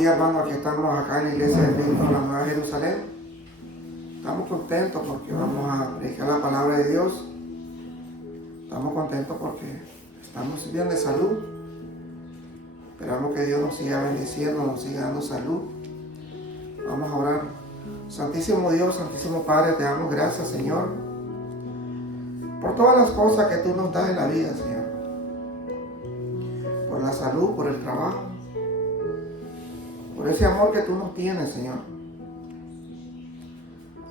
días, hermanos. Aquí estamos acá en la iglesia de Cristo, la Nueva Jerusalén. Estamos contentos porque vamos a predicar la palabra de Dios. Estamos contentos porque estamos bien de salud. Esperamos que Dios nos siga bendiciendo, nos siga dando salud. Vamos a orar. Santísimo Dios, Santísimo Padre, te damos gracias, Señor, por todas las cosas que tú nos das en la vida, Señor. Por la salud, por el trabajo, por ese amor que tú nos tienes, Señor.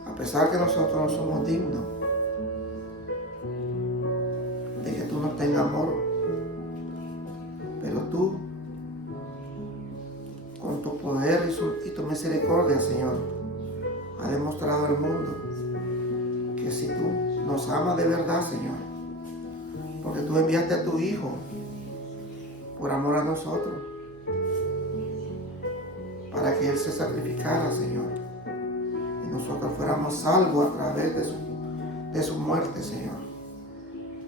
A pesar que nosotros no somos dignos de que tú nos tengas amor, pero tú, con tu poder y tu misericordia, Señor, has demostrado al mundo que si tú nos amas de verdad, Señor, porque tú enviaste a tu Hijo por amor a nosotros, para que Él se sacrificara, Señor, y nosotros fuéramos salvos a través de su muerte, Señor,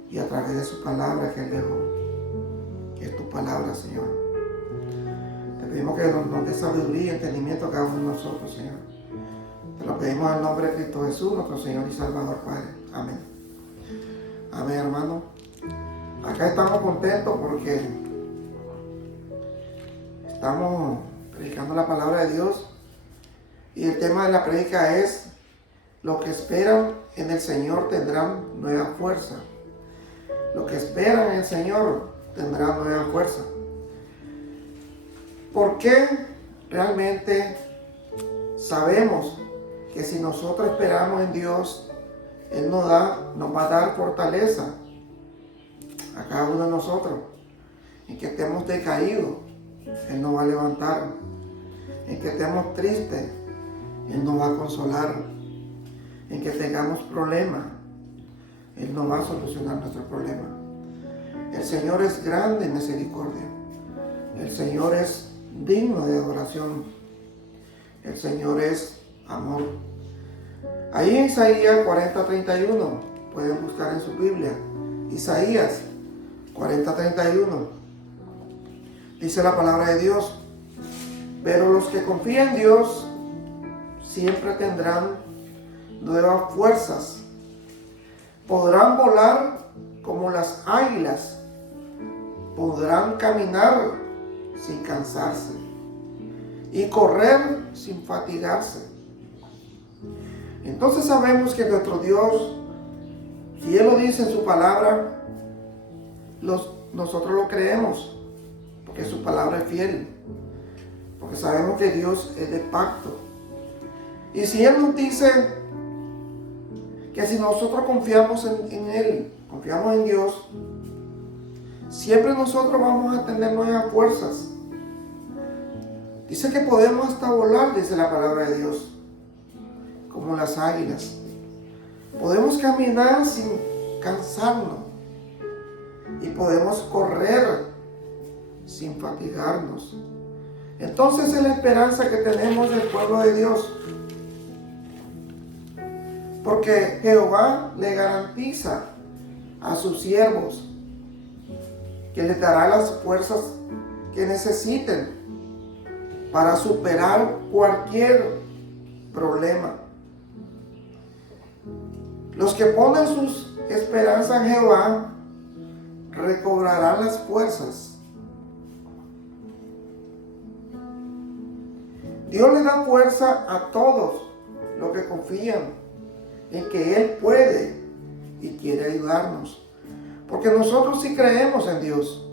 y a través de su palabra que Él dejó, que es tu palabra, Señor. Te pedimos que nos dé sabiduría y entendimiento a cada uno de nosotros, Señor. Te lo pedimos en el nombre de Cristo Jesús, nuestro Señor y Salvador, Padre. Amén. Amén, hermano. Acá estamos contentos porque estamos predicando la palabra de Dios y el tema de la predica es: los que esperan en el Señor tendrán nueva fuerza. Los que esperan en el Señor tendrán nueva fuerza. ¿Por qué realmente sabemos que si nosotros esperamos en Dios, Él nos va a dar fortaleza a cada uno de nosotros? En que estemos decaídos, Él nos va a levantar. En que estemos tristes, Él nos va a consolar. En que tengamos problemas, Él nos va a solucionar nuestros problemas. El Señor es grande en misericordia. El Señor es digno de adoración. El Señor es amor. Ahí en Isaías 40:31, pueden buscar en su Biblia, Isaías 40:31, dice la palabra de Dios: pero los que confían en Dios siempre tendrán nuevas fuerzas, podrán volar como las águilas, podrán caminar sin cansarse y correr sin fatigarse. Entonces sabemos que nuestro Dios, si Él lo dice en su palabra, nosotros lo creemos, porque su palabra es fiel, porque sabemos que Dios es de pacto. Y si Él nos dice que si nosotros confiamos en Él, confiamos en Dios, siempre nosotros vamos a tener nuevas fuerzas. Dice que podemos hasta volar, dice la palabra de Dios, como las águilas. Podemos caminar sin cansarnos y podemos correr sin fatigarnos. Entonces es la esperanza que tenemos del pueblo de Dios, porque Jehová le garantiza a sus siervos que les dará las fuerzas que necesiten para superar cualquier problema. Los que ponen sus esperanzas en Jehová recobrarán las fuerzas. Dios le da fuerza a todos los que confían en que Él puede y quiere ayudarnos. Porque nosotros sí creemos en Dios.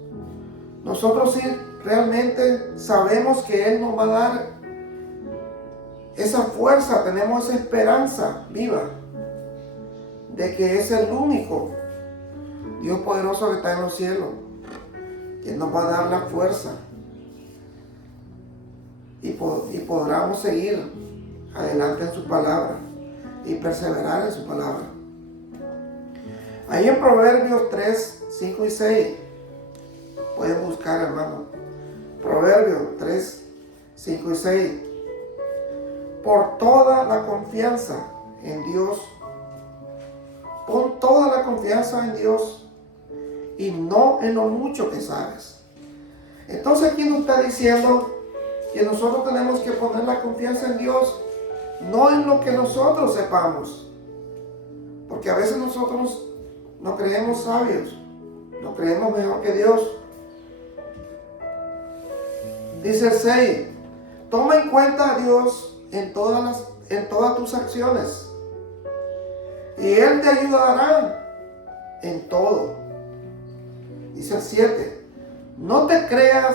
Nosotros sí realmente sabemos que Él nos va a dar esa fuerza, tenemos esa esperanza viva de que es el único Dios poderoso que está en los cielos, que nos va a dar la fuerza y podremos seguir adelante en su palabra y perseverar en su palabra. Ahí en Proverbios 3, 5 y 6 pueden buscar, hermano. Proverbios 3, 5 y 6. Por toda la confianza en Dios, pon toda la confianza en Dios y no en lo mucho que sabes. Entonces aquí nos está diciendo que nosotros tenemos que poner la confianza en Dios, no en lo que nosotros sepamos. Porque a veces nosotros nos creemos sabios, nos creemos mejor que Dios. Dice el 6, toma en cuenta a Dios en todas tus acciones, y Él te ayudará en todo. Dice el 7, no te creas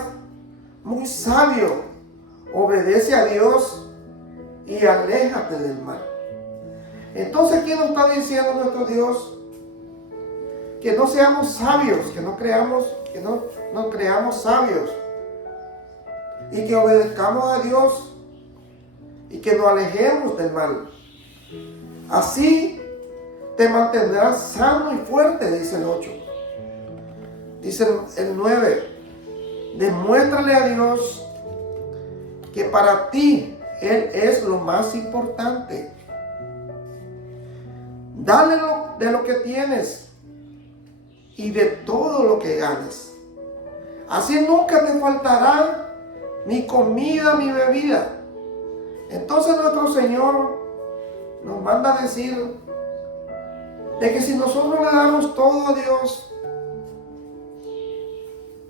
muy sabio, obedece a Dios y aléjate del mal. Entonces aquí nos está diciendo nuestro Dios que no seamos sabios, que no nos creamos sabios, y que obedezcamos a Dios y que nos alejemos del mal. Así te mantendrás sano y fuerte, dice el 8. Dice el 9, demuéstrale a Dios que para ti Él es lo más importante. Dale de lo que tienes y de todo lo que ganes. Así nunca te faltará ni comida ni bebida. Entonces nuestro Señor nos manda a decir de que si nosotros le damos todo a Dios,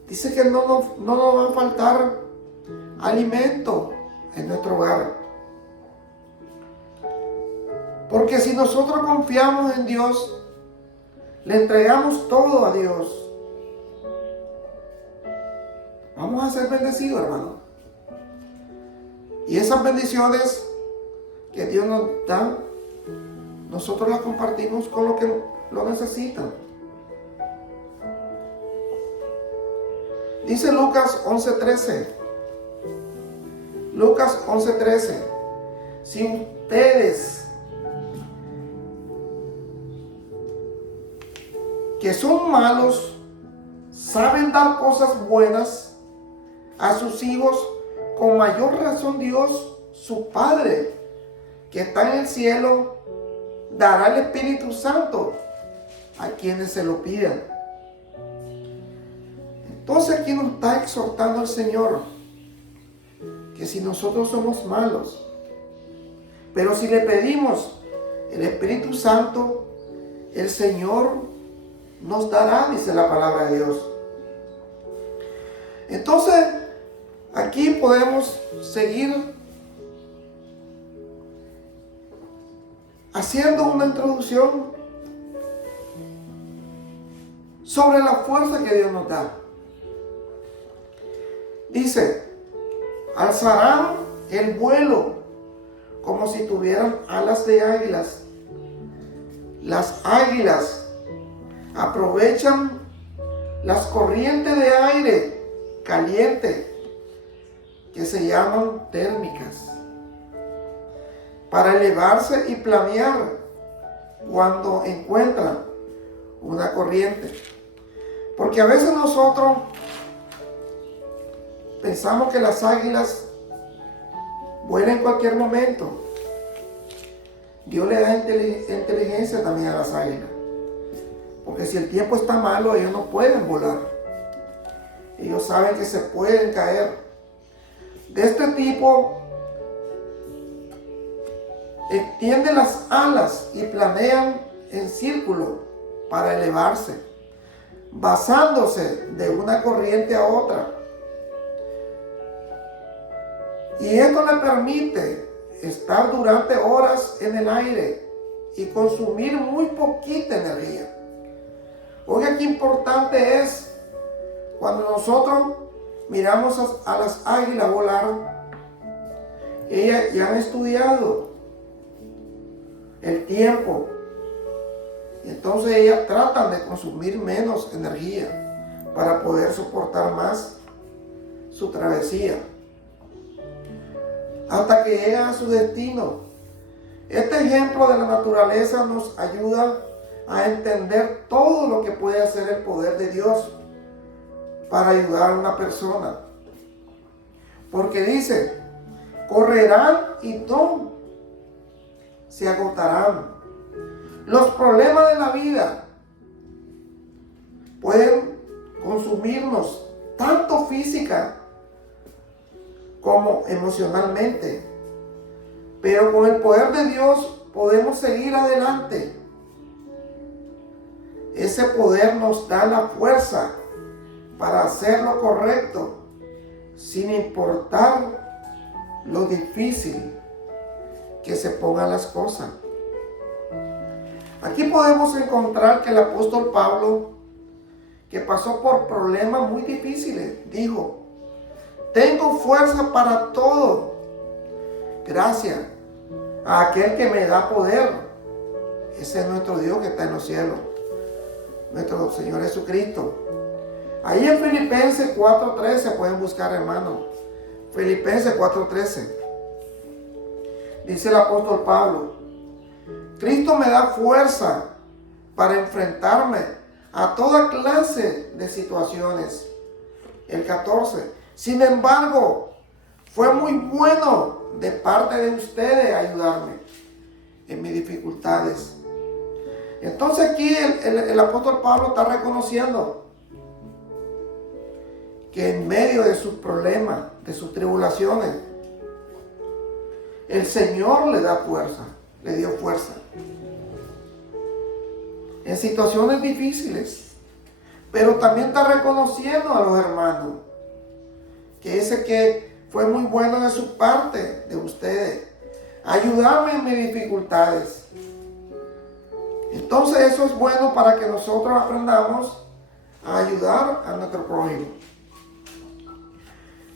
dice que no nos va a faltar alimento en nuestro hogar. Porque si nosotros confiamos en Dios, le entregamos todo a Dios, vamos a ser bendecidos, hermano. Y esas bendiciones que Dios nos da, nosotros las compartimos con los que lo necesitan. Dice Lucas 11:13. Lucas 11:13. Si ustedes, que son malos, saben dar cosas buenas a sus hijos, con mayor razón Dios, su Padre, que está en el cielo, dará el Espíritu Santo a quienes se lo pidan. Entonces aquí nos está exhortando el Señor que si nosotros somos malos, pero si le pedimos el Espíritu Santo, el Señor nos dará, dice la palabra de Dios. Entonces aquí podemos seguir haciendo una introducción sobre la fuerza que Dios nos da. Dice, alzarán el vuelo como si tuvieran alas de águilas. Las águilas aprovechan las corrientes de aire caliente que se llaman térmicas para elevarse y planear cuando encuentran una corriente. Porque a veces nosotros pensamos que las águilas vuelan en cualquier momento. Dios le da inteligencia también a las águilas. Porque si el tiempo está malo, ellos no pueden volar. Ellos saben que se pueden caer. De este tipo, extienden las alas y planean en círculo para elevarse, basándose de una corriente a otra. Y esto le permite estar durante horas en el aire y consumir muy poquita energía. Oiga, qué importante es cuando nosotros miramos a las águilas volar. Ellas ya han estudiado el tiempo, y entonces ellas tratan de consumir menos energía para poder soportar más su travesía hasta que llegan a su destino. Este ejemplo de la naturaleza nos ayuda a entender todo lo que puede hacer el poder de Dios para ayudar a una persona. Porque dice, correrán y no se agotarán. Los problemas de la vida pueden consumirnos tanto física como emocionalmente. Pero con el poder de Dios podemos seguir adelante. Ese poder nos da la fuerza para hacer lo correcto, sin importar lo difícil que se pongan las cosas. Aquí podemos encontrar que el apóstol Pablo, que pasó por problemas muy difíciles, dijo: tengo fuerza para todo, gracias a aquel que me da poder. Ese es nuestro Dios que está en los cielos, nuestro Señor Jesucristo. Ahí en Filipenses 4:13 pueden buscar, hermano. Filipenses 4:13. Dice el apóstol Pablo: Cristo me da fuerza para enfrentarme a toda clase de situaciones. El 14. Sin embargo, fue muy bueno de parte de ustedes ayudarme en mis dificultades. Entonces aquí el apóstol Pablo está reconociendo que en medio de sus problemas, de sus tribulaciones, el Señor le da fuerza, le dio fuerza. En situaciones difíciles. Pero también está reconociendo a los hermanos que ese que fue muy bueno de su parte, de ustedes, ayudarme en mis dificultades. Entonces eso es bueno para que nosotros aprendamos a ayudar a nuestro prójimo.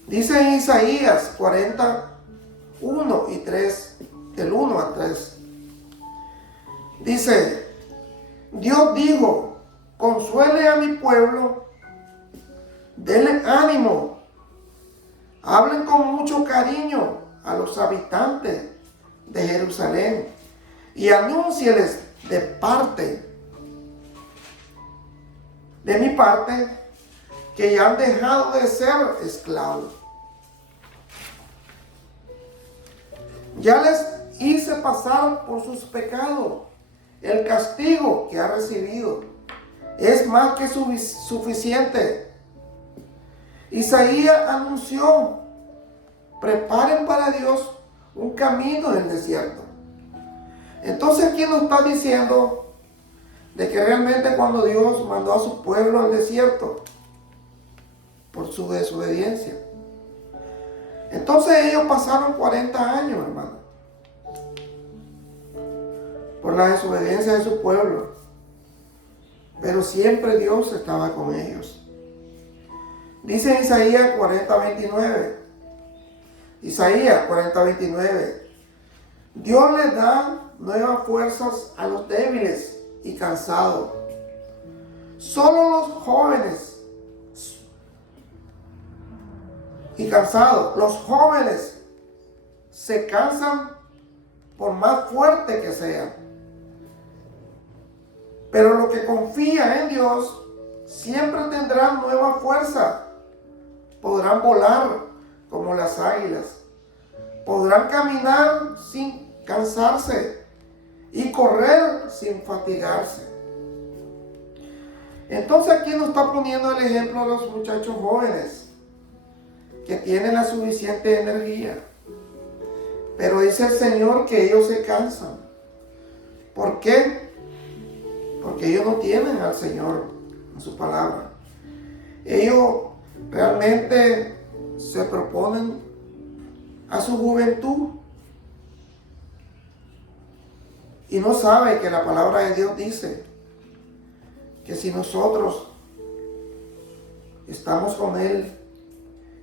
Dice en Isaías 41 y 3, del 1 al 3. Dice: Dios dijo, consuele a mi pueblo, denle ánimo, hablen con mucho cariño a los habitantes de Jerusalén y anúncieles de mi parte, que ya han dejado de ser esclavos. Ya les hice pasar por sus pecados. El castigo que ha recibido es más que suficiente. Isaías anunció: preparen para Dios un camino en el desierto. Entonces aquí nos está diciendo de que realmente cuando Dios mandó a su pueblo al desierto por su desobediencia, entonces ellos pasaron 40 años, hermano, por la desobediencia de su pueblo. Pero siempre Dios estaba con ellos. Dice Isaías 40:29. Isaías 40:29. Dios le da nuevas fuerzas a los débiles y cansados. Solo los jóvenes los jóvenes se cansan por más fuerte que sean. Pero los que confían en Dios siempre tendrán nueva fuerza. Podrán volar como las águilas. Podrán caminar sin cansarse y correr sin fatigarse. Entonces aquí nos está poniendo el ejemplo de los muchachos jóvenes que tienen la suficiente energía. Pero dice el Señor que ellos se cansan. ¿Por qué? Porque ellos no tienen al Señor en su palabra. Ellos realmente se proponen a su juventud y no saben que la palabra de Dios dice que si nosotros estamos con Él,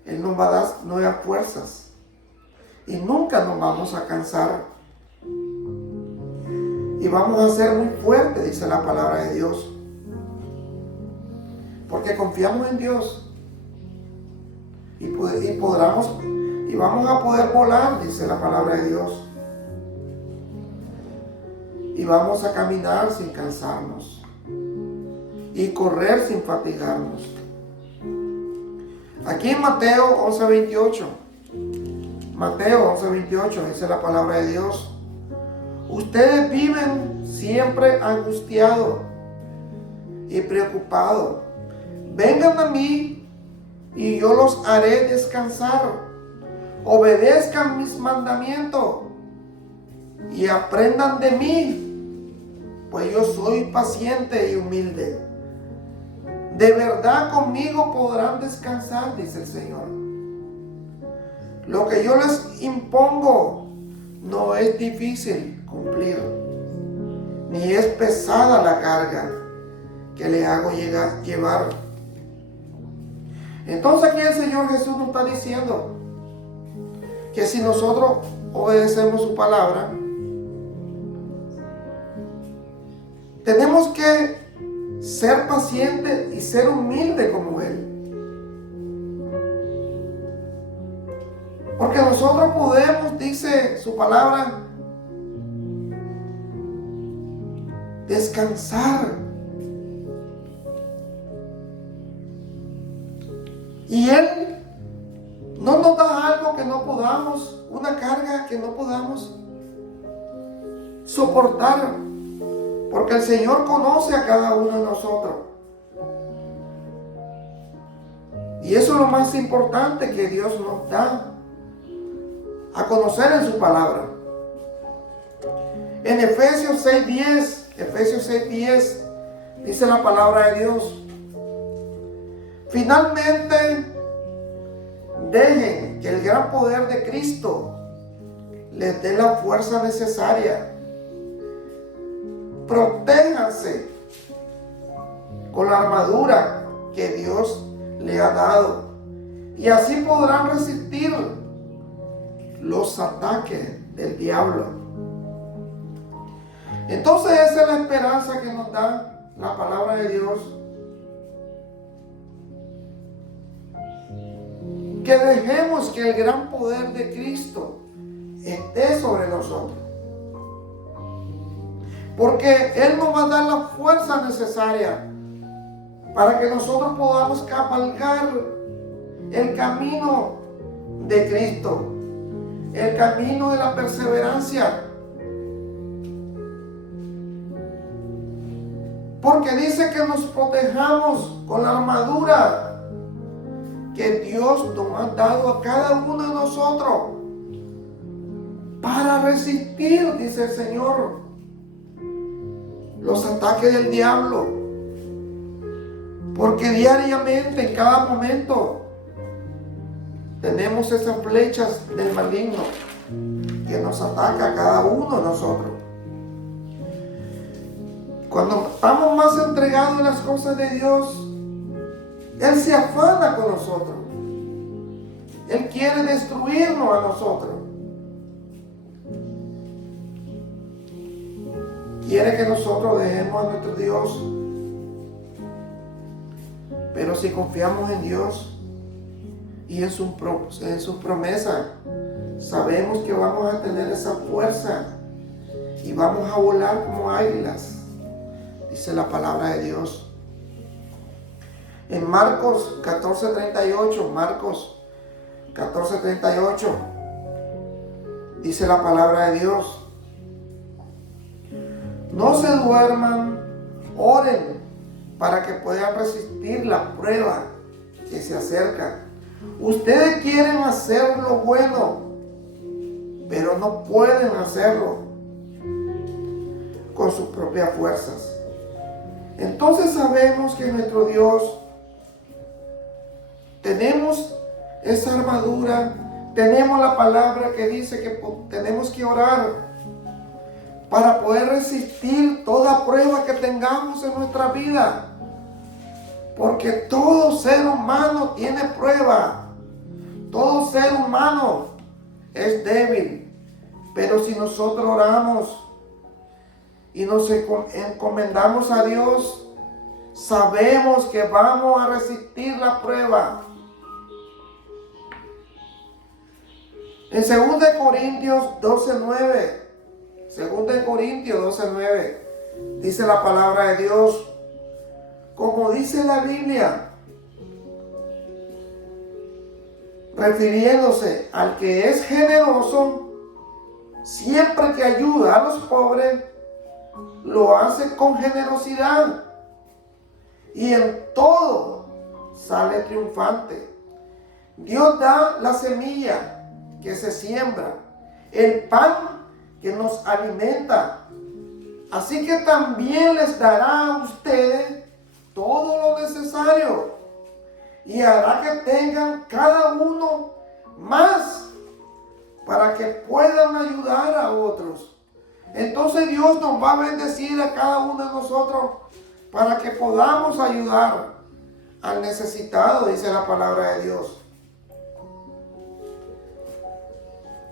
Él nos va a dar nuevas fuerzas y nunca nos vamos a cansar. Y vamos a ser muy fuertes, dice la palabra de Dios. Porque confiamos en Dios. Y vamos a poder volar, dice la palabra de Dios. Y vamos a caminar sin cansarnos. Y correr sin fatigarnos. Aquí en Mateo 11:28. Mateo 11:28 dice la palabra de Dios. Ustedes viven siempre angustiados y preocupados. Vengan a mí y yo los haré descansar. obedezcan mis mandamientos y aprendan de mí, pues yo soy paciente y humilde. De verdad conmigo podrán descansar, dice el Señor. Lo que yo les impongo no es difícil cumplir, ni es pesada la carga que le hago llevar. Entonces aquí el Señor Jesús nos está diciendo que si nosotros obedecemos su palabra, tenemos que ser pacientes y ser humildes como Él. Porque nosotros podemos, dice su palabra, descansar. Y Él no nos da algo que no podamos, una carga que no podamos soportar. Porque el Señor conoce a cada uno de nosotros. Y eso es lo más importante que Dios nos da a conocer en su palabra. En Efesios 6:10 dice la palabra de Dios: finalmente, dejen que el gran poder de Cristo les dé la fuerza necesaria. Protéjanse con la armadura que Dios le ha dado, y así podrán resistir los ataques del diablo. Entonces esa es la esperanza que nos da la palabra de Dios. Que dejemos que el gran poder de Cristo esté sobre nosotros. Porque Él nos va a dar la fuerza necesaria para que nosotros podamos cabalgar el camino de Cristo, el camino de la perseverancia. Porque dice que nos protejamos con la armadura que Dios nos ha dado a cada uno de nosotros para resistir, dice el Señor, los ataques del diablo. Porque diariamente, en cada momento, tenemos esas flechas del maligno que nos ataca a cada uno de nosotros. Cuando estamos más entregados en las cosas de Dios, Él se afana con nosotros. Él quiere destruirnos a nosotros. Quiere que nosotros dejemos a nuestro Dios. Pero si confiamos en Dios y en sus promesas, sabemos que vamos a tener esa fuerza y vamos a volar como águilas, dice la palabra de Dios. En Marcos 14:38, dice la palabra de Dios: no se duerman, oren para que puedan resistir la prueba que se acerca. Ustedes quieren hacer lo bueno, pero no pueden hacerlo con sus propias fuerzas. Entonces sabemos que nuestro Dios, tenemos esa armadura, tenemos la palabra que dice que tenemos que orar para poder resistir toda prueba que tengamos en nuestra vida. Porque todo ser humano tiene prueba. Todo ser humano es débil. Pero si nosotros oramos y nos encomendamos a Dios, sabemos que vamos a resistir la prueba. En 2 Corintios 12:9, dice la palabra de Dios, como dice la Biblia, refiriéndose al que es generoso, siempre que ayuda a los pobres, lo hace con generosidad y en todo sale triunfante. Dios da la semilla que se siembra, el pan que nos alimenta. Así que también les dará a ustedes todo lo necesario y hará que tengan cada uno más para que puedan ayudar a otros. Entonces Dios nos va a bendecir a cada uno de nosotros para que podamos ayudar al necesitado, dice la palabra de Dios.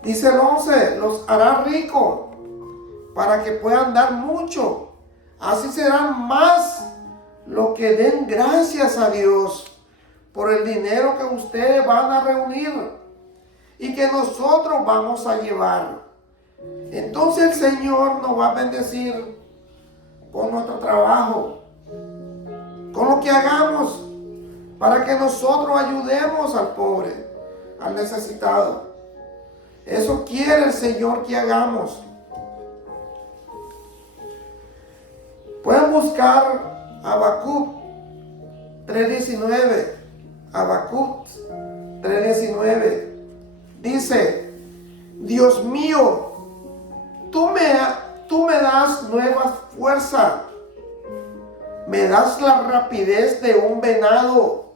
Dice el 11, los hará ricos para que puedan dar mucho. Así serán más lo que den gracias a Dios por el dinero que ustedes van a reunir y que nosotros vamos a llevar. Entonces el Señor nos va a bendecir con nuestro trabajo, con lo que hagamos, para que nosotros ayudemos al pobre, al necesitado. Eso quiere el Señor que hagamos. Pueden buscar Habacuc 3:19. Habacuc 3:19. Dice: Dios mío, tú me das nueva fuerza. Me das la rapidez de un venado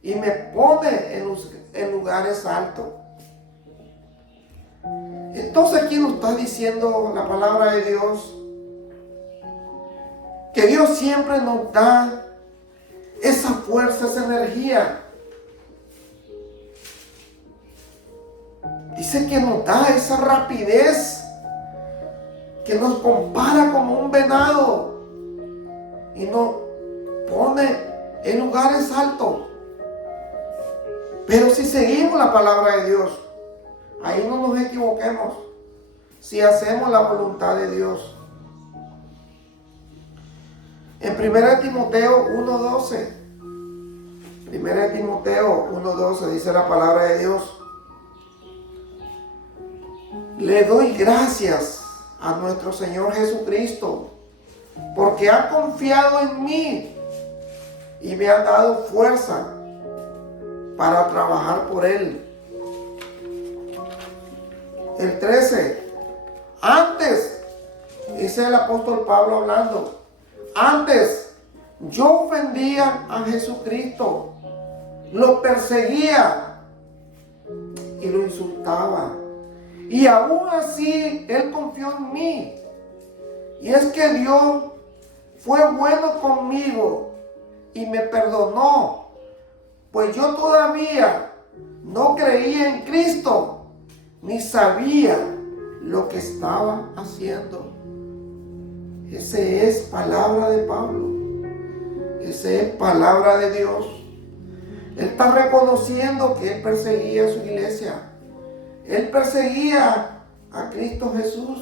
y me pone en lugares altos. Entonces aquí nos está diciendo la palabra de Dios que Dios siempre nos da esa fuerza, esa energía. Dice que nos da esa rapidez que nos compara como un venado y nos pone en lugares altos. Pero si seguimos la palabra de Dios, ahí no nos equivoquemos. Si hacemos la voluntad de Dios. En 1 Timoteo 1:12. 1 Timoteo 1:12 dice la palabra de Dios: le doy gracias a nuestro Señor Jesucristo porque ha confiado en mí y me ha dado fuerza para trabajar por Él. El 13. Antes, dice el apóstol Pablo hablando, antes yo ofendía a Jesucristo, lo perseguía y lo insultaba. Y aún así Él confió en mí. Y es que Dios fue bueno conmigo y me perdonó, pues yo todavía no creía en Cristo, ni sabía lo que estaba haciendo. Esa es palabra de Pablo. Esa es palabra de Dios. Él está reconociendo que él perseguía a su iglesia. Él perseguía a Cristo Jesús.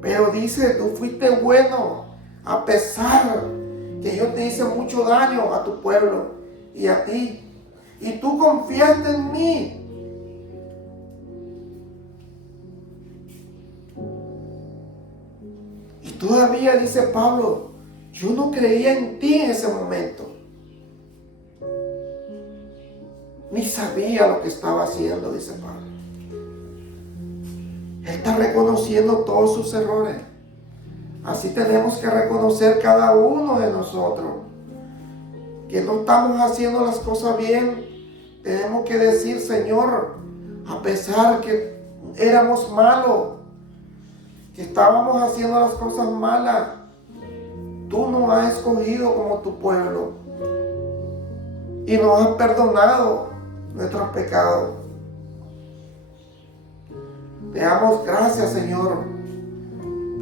Pero dice: tú fuiste bueno a pesar que yo te hice mucho daño a tu pueblo y a ti. Y tú confiaste en mí. Y todavía dice Pablo: yo no creía en ti en ese momento. Ni sabía lo que estaba haciendo, dice Pablo. Él está reconociendo todos sus errores. Así tenemos que reconocer cada uno de nosotros que no estamos haciendo las cosas bien. Tenemos que decir: Señor, a pesar que éramos malos, que estábamos haciendo las cosas malas, tú nos has escogido como tu pueblo y nos has perdonado nuestros pecados. Te damos gracias, Señor,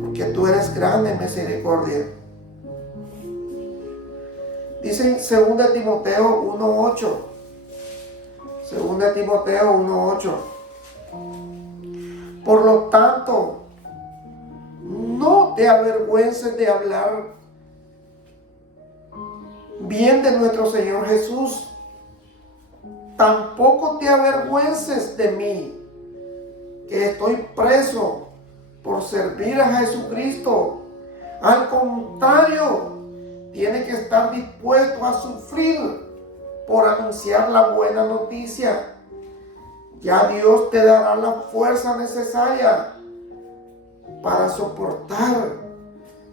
porque tú eres grande en misericordia. Dice en 2 Timoteo 1:8. 2 Timoteo 1:8. Por lo tanto, no te avergüences de hablar bien de nuestro Señor Jesús. Tampoco te avergüences de mí, que estoy preso por servir a Jesucristo. Al contrario, tiene que estar dispuesto a sufrir por anunciar la buena noticia. Ya Dios te dará la fuerza necesaria para soportar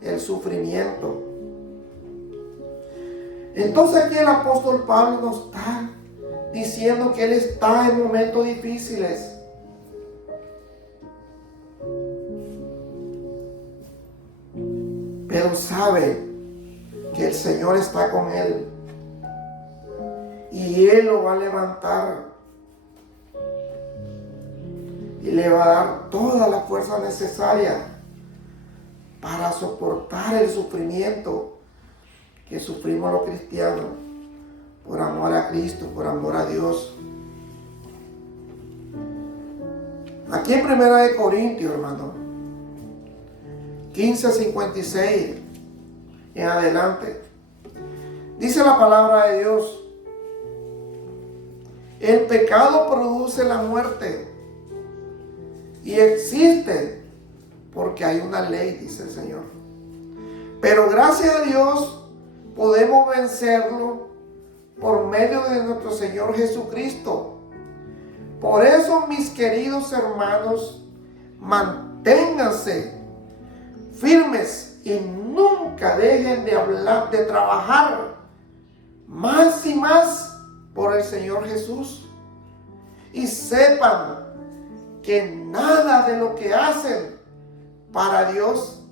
el sufrimiento. Entonces aquí el apóstol Pablo nos está diciendo que él está en momentos difíciles. Pero sabe que el Señor está con él y Él lo va a levantar y le va a dar toda la fuerza necesaria para soportar el sufrimiento que sufrimos los cristianos por amor a Cristo, por amor a Dios. Aquí en 1 Corintios, hermano, 15:56 en adelante, dice la palabra de Dios: el pecado produce la muerte y existe porque hay una ley, dice el Señor. Pero gracias a Dios podemos vencerlo por medio de nuestro Señor Jesucristo. Por eso, mis queridos hermanos, manténganse firmes y nunca dejen de hablar, de trabajar más y más por el Señor Jesús. Y sepan que nada de lo que hacen para Dios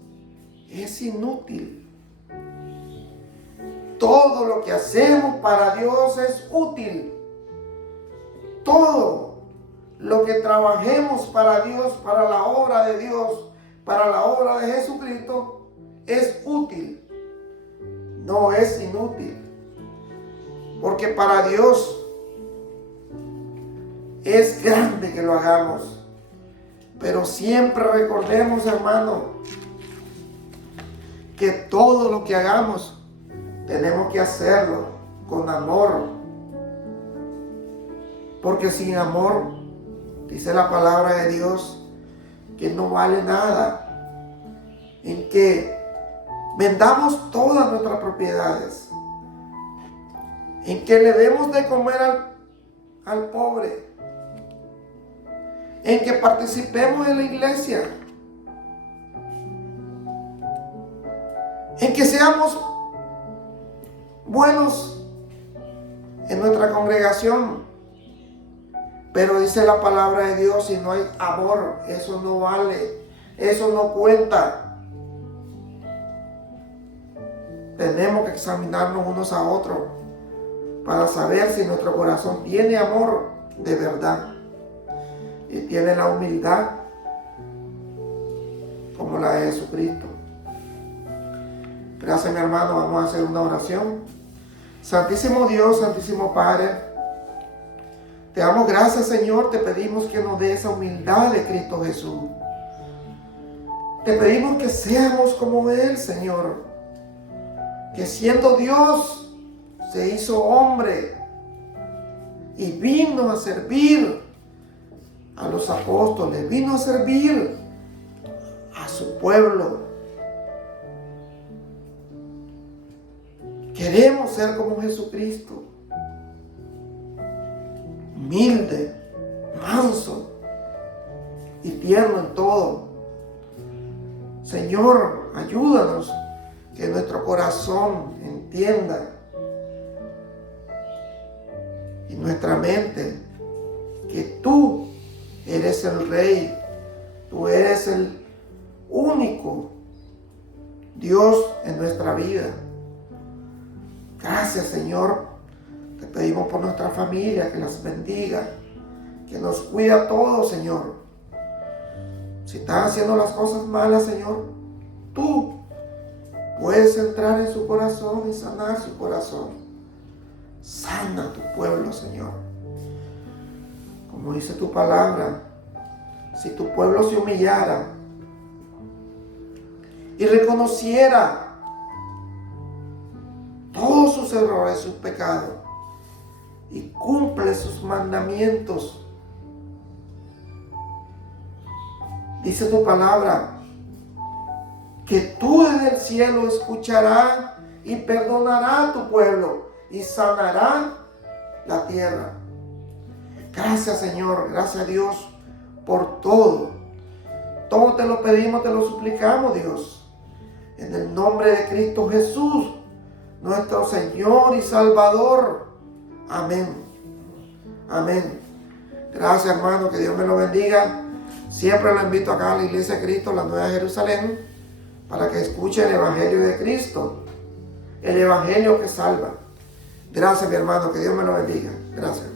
es inútil. Todo lo que hacemos para Dios es útil. Todo lo que trabajemos para Dios, para la obra de Dios, para la obra de Jesucristo, es útil. No es inútil. Porque para Dios es grande que lo hagamos. Pero siempre recordemos, hermano, que todo lo que hagamos tenemos que hacerlo con amor. Porque sin amor, dice la palabra de Dios, que no vale nada. En que vendamos todas nuestras propiedades, en que le demos de comer al pobre, en que participemos en la iglesia, en que seamos buenos en nuestra congregación. Pero dice la palabra de Dios, si no hay amor, eso no vale, eso no cuenta. Tenemos que examinarnos unos a otros para saber si nuestro corazón tiene amor de verdad y tiene la humildad como la de Jesucristo. Gracias, mi hermano. Vamos a hacer una oración. Santísimo Dios, Santísimo Padre, te damos gracias, Señor. Te pedimos que nos dé esa humildad de Cristo Jesús. Te pedimos que seamos como Él, Señor, que siendo Dios se hizo hombre y vino a servir a los apóstoles, vino a servir a su pueblo. Queremos ser como Jesucristo, humilde, manso y tierno en todo. Señor, ayúdanos que nuestro corazón entienda y nuestra mente que tú eres el Rey, tú eres el único Dios en nuestra vida. Gracias, Señor. Te pedimos por nuestra familia, que las bendiga, que nos cuida a todos, Señor. Si están haciendo las cosas malas, Señor, tú puedes entrar en su corazón y sanar su corazón. Sana a tu pueblo, Señor. Como dice tu palabra, si tu pueblo se humillara y reconociera todos sus errores, sus pecados, y cumple sus mandamientos, dice tu palabra, que tú desde el cielo escucharás y perdonarás a tu pueblo y sanará la tierra. Gracias, Señor, gracias a Dios por todo. Todo te lo pedimos, te lo suplicamos, Dios. En el nombre de Cristo Jesús, nuestro Señor y Salvador. Amén. Amén. Gracias, hermano, que Dios me lo bendiga. Siempre lo invito acá a la Iglesia de Cristo, la Nueva Jerusalén, para que escuche el Evangelio de Cristo, el Evangelio que salva. Gracias, mi hermano, que Dios me lo bendiga. Gracias.